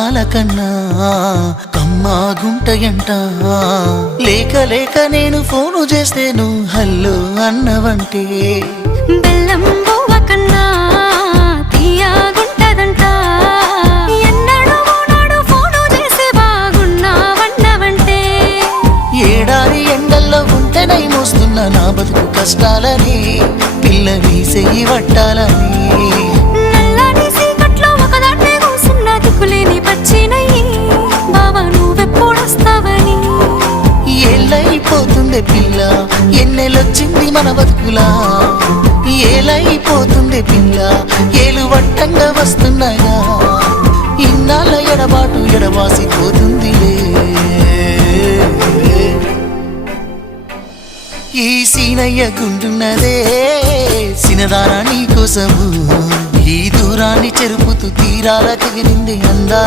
రాగాల కన్నా కమ్మాగుంటయంట లేక లేక నేను ఫోను చేస్తే నువ్వు హల్లో అన్నవంటే బెల్లం బువ్వ కన్నా తీయగుంటదంట ఎన్నడూ నాడు ఫోను చేసి బాగున్నావన్నవంటే ఏడాది ఎండల్లో ఉంటేనై మోస్తున్న నా బతుకు కష్టాలని పిల్ల వీసేయి వట్టాలని నల్లని సీకట్లో ఒకదాన్నే కూసున్న దిక్కులేని పచ్చినయ్యి బావా నువ్వెప్పుడొస్తావని ఏళ్ళైపోతుంది పిల్ల ఎన్నెలొచ్చింది మన బతుకులా ఏలైపోతుంది పిల్ల ఏలు వట్టంగా వస్తున్నాయా ఇన్నాళ్ళ ఎడబాటు ఎడవాసిపోతుందిలే ఈ సీనయ్య గుండున్నదే సినదానా నీ కోసము ఈ దూరాన్ని చెరుపుతూ తీరాల తెగిరింది అందా